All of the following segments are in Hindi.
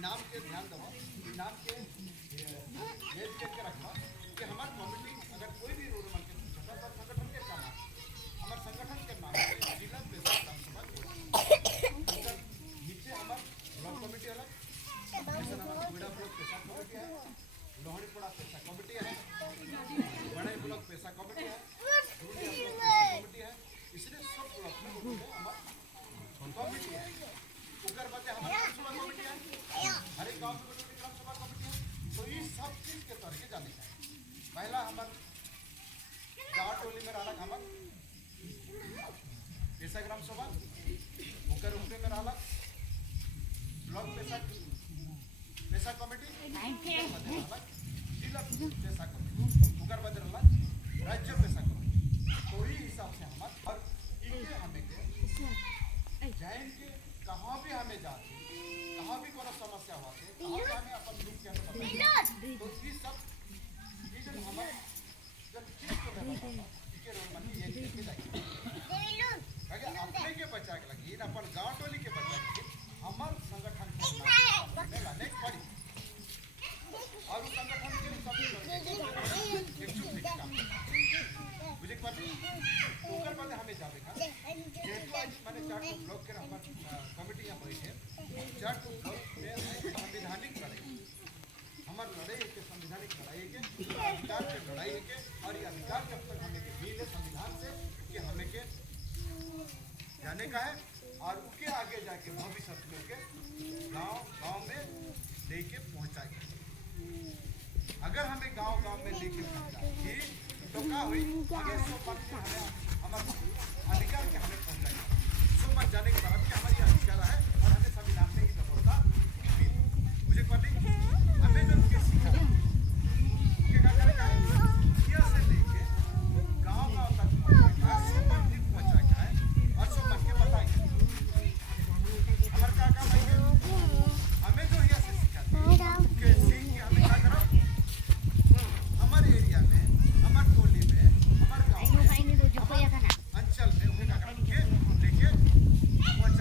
नाम के ध्यान दो, नाम के भेज के रखना कि हमारे कमिटी अगर कोई भी रोल मार्केट संगठन के काम हमारे संगठन के नाम जिला प्रेसा ग्राम सभा नीचे हमारे ब्लॉक कमिटी अलग, जैसे हमारा गुड़ा ब्लॉक पैसा कमिटी है, लोहड़ीपड़ा पैसा कमिटी है, बड़े ब्लॉक पैसा कमिटी है, कमिटी है, इसलिए सब ब्लॉक में हमारा कमिटी है। उकर बदले हमारे ग्राम कमिटी है, हर एक गाँव में ग्राम सभा कमिटी है। तो ये सब चीज के तौर के जाने का पहला हमारे गाँव टोली में रहा हमारे पैसा ग्राम सभा, उकर उनके में रहा ब्लॉक पैसा कमिटी, जिला पैसा कमिटी, उकर बदल राज्य पैसा कमिटी। तो ही हिसाब से हमारे और इनके हमें के जैन के कहाँ भी हमें जाते, कहाँ भी कोई समस्या होती है, कहाँ भी हमें अपन दुख के तो ये सब ये जब हमारे जब चीज को मैं बताता इसके रोल बनी ये लेके जाएगी अगर अपने के बचा के लगी अपन गाँव टोली के बचा के हमारे संगठन में लाने पड़ी और उस संगठन के सब बुझे पाती ओकर बाद हमें जावे का जेतु आज माने चार ब्लॉक के हमार कमिटी यहाँ बैठे चार ब्लॉक में संवैधानिक लड़ाई हमार लड़ाई के संवैधानिक लड़ाई के अधिकार के लड़ाई के और ये अधिकार जब तक हमें के मिले संविधान से कि हमें के जाने का है और उसके आगे जाके भविष्य में के गांव में लेके पहुंचाएंगे। अगर हमें गांव में लेके पहुंचाएंगे तो क्या हुई आगे 100 हमें हमारे अधिकार के हमें पहुंचाएंगे। 100 मत जाने के बाद हमारी अधिकार है और हमें संविधान में ही सफलता मुझे पता हमें जो उनके सीखा उनके क्या करेगा किया से लेके गांव तक 100 मत पहुंचा के है और 100 मत के बताएंगे हमारे क्या काम है हमें जो यहाँ से सीखा उनके सीख के हमें क्या करो हमारे एरिया में हमारे टोली में हमारे गाँव में अंचल में उन्हें क्या करा लेके पहुंचा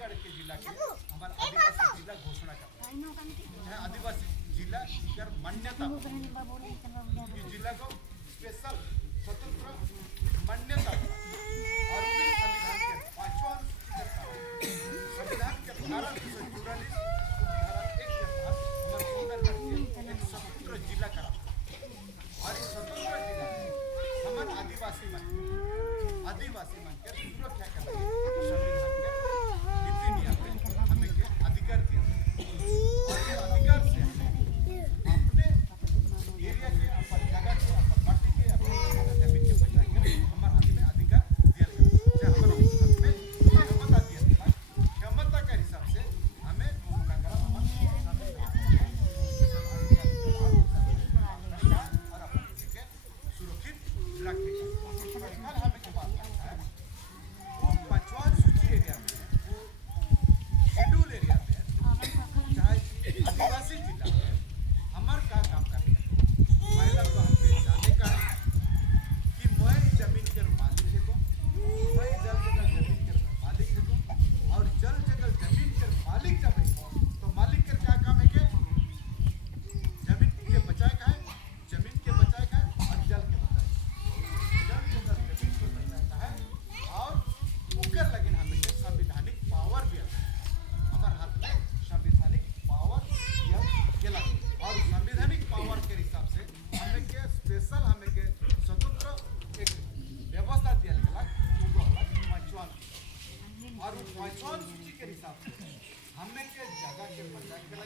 सुंदरगढ़ के जिला के हमारे आदिवासी जिला घोषणा करता है आदिवासी जिला कर मान्यता इस जिला को स्पेशल स्वतंत्र मान्यता और संविधान के 5वां संविधान के धारा 244 धारा 1 के तहत हमारे सुंदरगढ़ के एक स्वतंत्र जिला करा और इस स्वतंत्र जिला हमारे आदिवासी मन के सुरक्षा करने संविधान के नीति नियम हमें के अधिकार दिया और ये अधिकार से अपने एरिया के अपन जगह के अपन माटी के अपन जमीन के बचा के हमारे हाथ में अधिकार दिया गया हमारे हाथ में क्षमता दिया गया क्षमता के हिसाब से हमें और अपन के सुरक्षित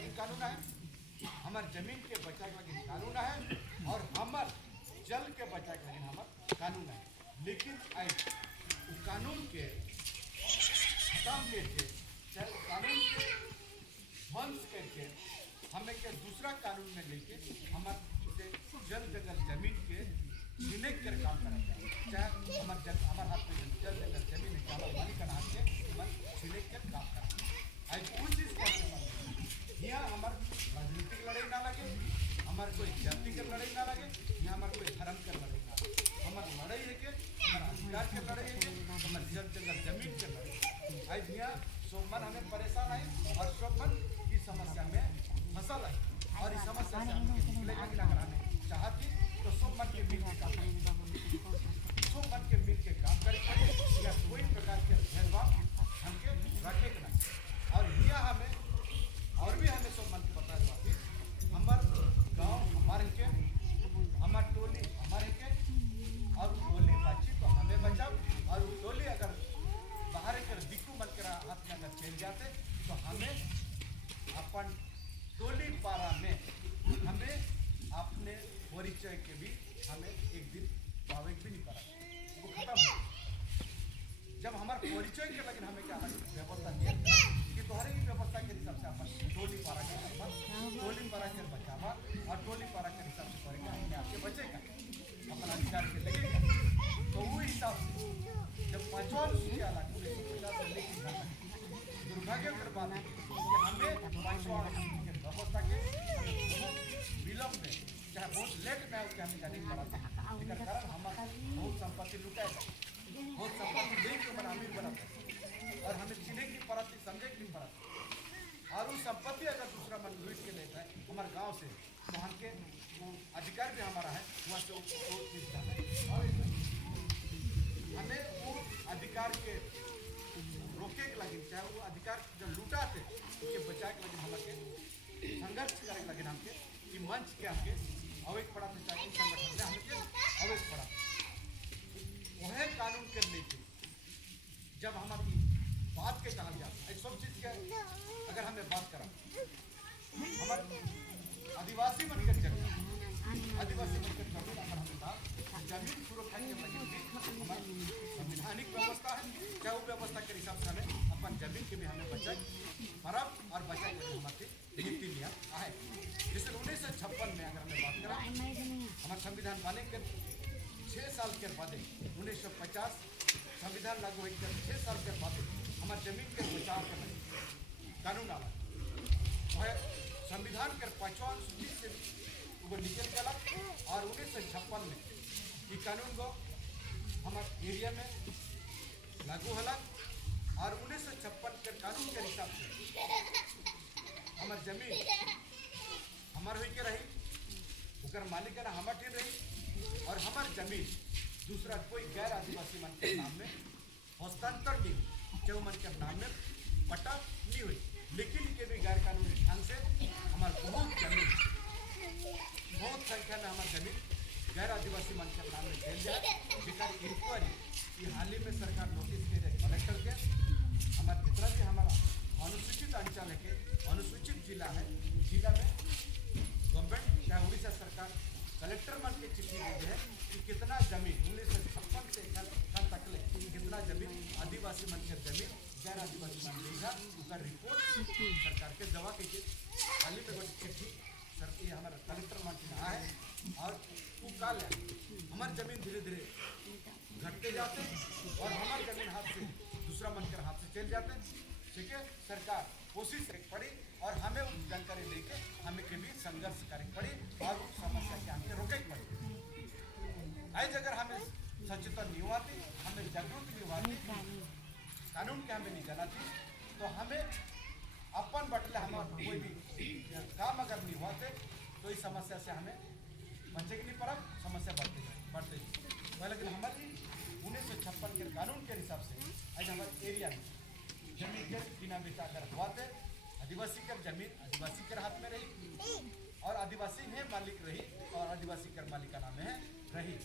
रखेगा हमार जमीन के बचाव के लगी कानून है और हमार जल के बचाव के लगी हमार कानून है लेकिन कानून के खत्म करके कानून के ध्वंस करके हमें के दूसरा कानून में लेके हमार जल जगह जमीन के छीने कर काम करा चाहे हमार हाथ में जल जगह जमीन मालिक का हाथ से हमार छीने कर काम करा आज कुछ चीज यहाँ हमार राजनीतिक लड़ाई ना लगे हमार कोई जाति के लड़ाई ना लगे यहाँ हमार कोई धर्म के लड़ाई ना लगे हमार लड़ाई है के हमार अधिकार के लड़ाई है के हमार जल जगह जमीन के लड़ाई आज यहाँ सोमन हमें परेशान है और सोमन की समस्या में फसल है और इस समस्या से निकले अगर हमें चाहती तो सोमन के मिल के काम सोमन के मिल के काम करे या कोई प्रकार के भेदभाव हमके रखे के नहीं और यहाँ हमें और भी हमें सब मन के बता दो हमार गांव हमारे के हमार टोली हमारे के और टोली बाची तो हमें बचाओ और टोली अगर बाहर कर दिक्कू मन कर हाथ में अगर चल जाते तो हमें अपन टोली पारा में हमें अपने परिचय के भी हमें एक दिन पावे भी नहीं पड़ा वो खत्म हो जब हमारे परिचय के लगे हमें क्या व्यवस्था दिया कि तुम्हारे ही व्यवस्था के हिसाब से अपन टोली पारा के बचावा और टोली पारा के हिसाब से करेंगे अपने आपके बचेगा अपना अधिकार के लगेगा तो वो हिसाब से जब 5वां सूची आला 1950 से लेकर दुर्भाग्य कर बात है कि हमें 5वां व्यवस्था के विलंब में चाहे बहुत लेट में उसके हमें जाने की पड़ा था जिसका कारण हमारा बहुत संपत्ति लुटाएगा बहुत संपत्ति देख के हमारा अमीर बना और हमें जीने की पड़ा थी समझे की पड़ा और उस संपत्ति अगर दूसरा मन लूट के लेता है हमारे गांव से तो हमके अधिकार भी हमारा है वहाँ से वो चीज का है और हमें वो अधिकार के रोके के लगे चाहे वो अधिकार जब लूटा थे उसके बचाए के लगे हमारे संघर्ष करे के लगे हमके कि मंच के हमके अवैध पड़ा थे चाहे संगठन में हमके अवैध पड़ा वह कानून कर लेते जब हमारी बात के कहा जाता है सब चीज के अगर हमें बात करा हमारे आदिवासी बनकर जगह आदिवासी बनकर जमीन अगर हमें था जमीन सुरक्षा के लगे हमारी संवैधानिक व्यवस्था है क्या वो व्यवस्था के हिसाब से हमें अपन जमीन के भी हमें बचाए परब और बचाए के हमारे नीति नियम है जैसे 1956 में अगर हमें बात करा हमारे संविधान बने के 6 साल के बाद 1950 संविधान लागू होकर 6 साल के बाद हमारे जमीन के बचाव के लगे कानून आला संविधान के 5वां सूची से वो निकल गया और 1956 में ये कानून को हमारे एरिया में लागू होला और 1956 के कानून के हिसाब से हमार जमीन हमार हुई के रही, उकर मालिकाना हमार ठीक रही और हमार जमीन दूसरा कोई गैर आदिवासी मन के नाम में हस्तांतर नहीं हुई, जो मन के नाम में पट्टा नहीं हुई। लेकिन के भी गैर कानूनी ढंग से हमार बहुत जमीन, बहुत संख्या में हमार जमीन गैर आदिवासी मन के नाम में भेज जाए, जेकर इंक्वायरी ये हाल ही में सरकार नोटिस दे रहे कलेक्टर के। हमारे जितना भी हमारा अनुसूचित अंचल है के अनुसूचित जिला है, जिला में गवर्नमेंट चाहे उड़ीसा सरकार कलेक्टर मन के चिट्ठी दे है कि कितना जमीन 1956 से कल तक ले कितना जमीन आदिवासी मन के जमीन गैर आदिवासी मन लेगा, उसका रिपोर्ट सरकार के दवा के हाल ही में चिट्ठी सर ये हमारा कलेक्टर मन के है और वो काल है हमारी जमीन धीरे धीरे घटते जाते और हमारी जमीन हाथ से दूसरा मन के हाथ से चल जाते। ठीक है, सरकार कोशिश पड़ी और हमें उस जानकारी लेके हमें के भी संघर्ष करनी पड़ी और उस समस्या के हमें रोके पड़ी। आज अगर हमें सचेतन नहीं हुआती, हमें जागरूक नहीं हुआती, कानून के हमें नहीं जनाती, तो हमें अपन बटले हमारे कोई भी काम अगर नहीं हुआते तो इस समस्या से हमें बचे की नहीं पड़ा, समस्या बढ़ते लेकिन हमारी 1956 के कानून के हिसाब से आज हमारे एरिया में जमीन के बिना बेचा कर हुआते आदिवासी कर जमीन आदिवासी के हाथ में रही और आदिवासी में मालिक रही और आदिवासी कर मालिकाना में रही।